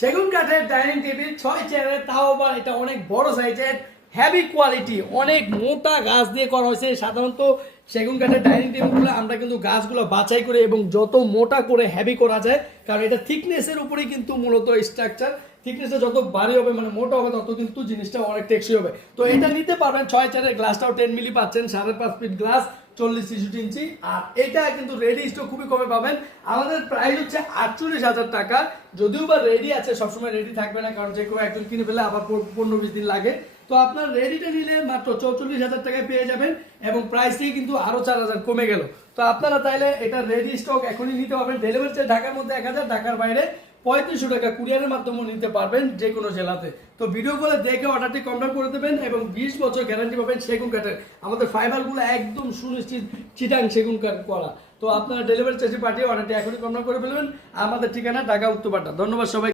সেগুন কাঠের dining table 6 চেয়ারের, তাও আবার এটা অনেক বড় সাইজের, হেভি কোয়ালিটি, অনেক মোটা গাছ দিয়ে করা হয়েছে। সাধারণত সেগুন কাঠের ডাইনিং টেবিলগুলো আমরা কিন্তু গাছগুলো বাছাই করে এবং যত মোটা করে হেভি করা যায়, কারণ এটা থিকনেসের উপরেই কিন্তু মূলত স্ট্রাকচার। থিকনেসটা যত ভারী হবে মানে মোটা হবে তত কিন্তু জিনিসটা অনেক টেকসই হবে। তো এটা নিতে পারবেন 6 চেয়ারের, গ্লাসটাও 10 মিলি পাচ্ছেন, 5.5 ফিট গ্লাস, 40-63 ইঞ্চি। আর এটা কিন্তু রেডি স্টক খুবই কমে পাবেন। আমাদের প্রাইস হচ্ছে 48,000 টাকা। যদিও বা রেডি আছে, সবসময় রেডি থাকবে না, কারণ যে কেউ একজন কিনে ফেলে আবার 15-20 দিন লাগে। তো আপনার রেডিটা নিলে মাত্র 44,000 টাকায় পেয়ে যাবেন, এবং প্রাইস থেকে কিন্তু আরো 4,000 কমে গেল। তো আপনারা তাইলে এটা রেডি স্টক এখনই নিতে পারবেন। ডেলিভারি চার্জ ঢাকার মধ্যে 1,000, ঢাকার বাইরে 3500 টাকা কুরিয়ারের মাধ্যমে নিতে পারবেন যে কোনো জেলাতে। তো ভিডিও কলে দেখে অর্ডারটি কনফার্ম করে দেবেন, এবং 20 বছর গ্যারান্টি পাবেন সেগুন কাঠের। আমাদের ফাইবারগুলো একদম সুনিশ্চিত চিটাং সেগুন কাঠ করা। তো আপনারা ডেলিভারি চার্জে পাঠিয়ে অর্ডারটি এখনই কনফার্ম করে ফেলবেন। আমাদের ঠিকানা ঢাকা উত্তরপাড়া। ধন্যবাদ সবাই।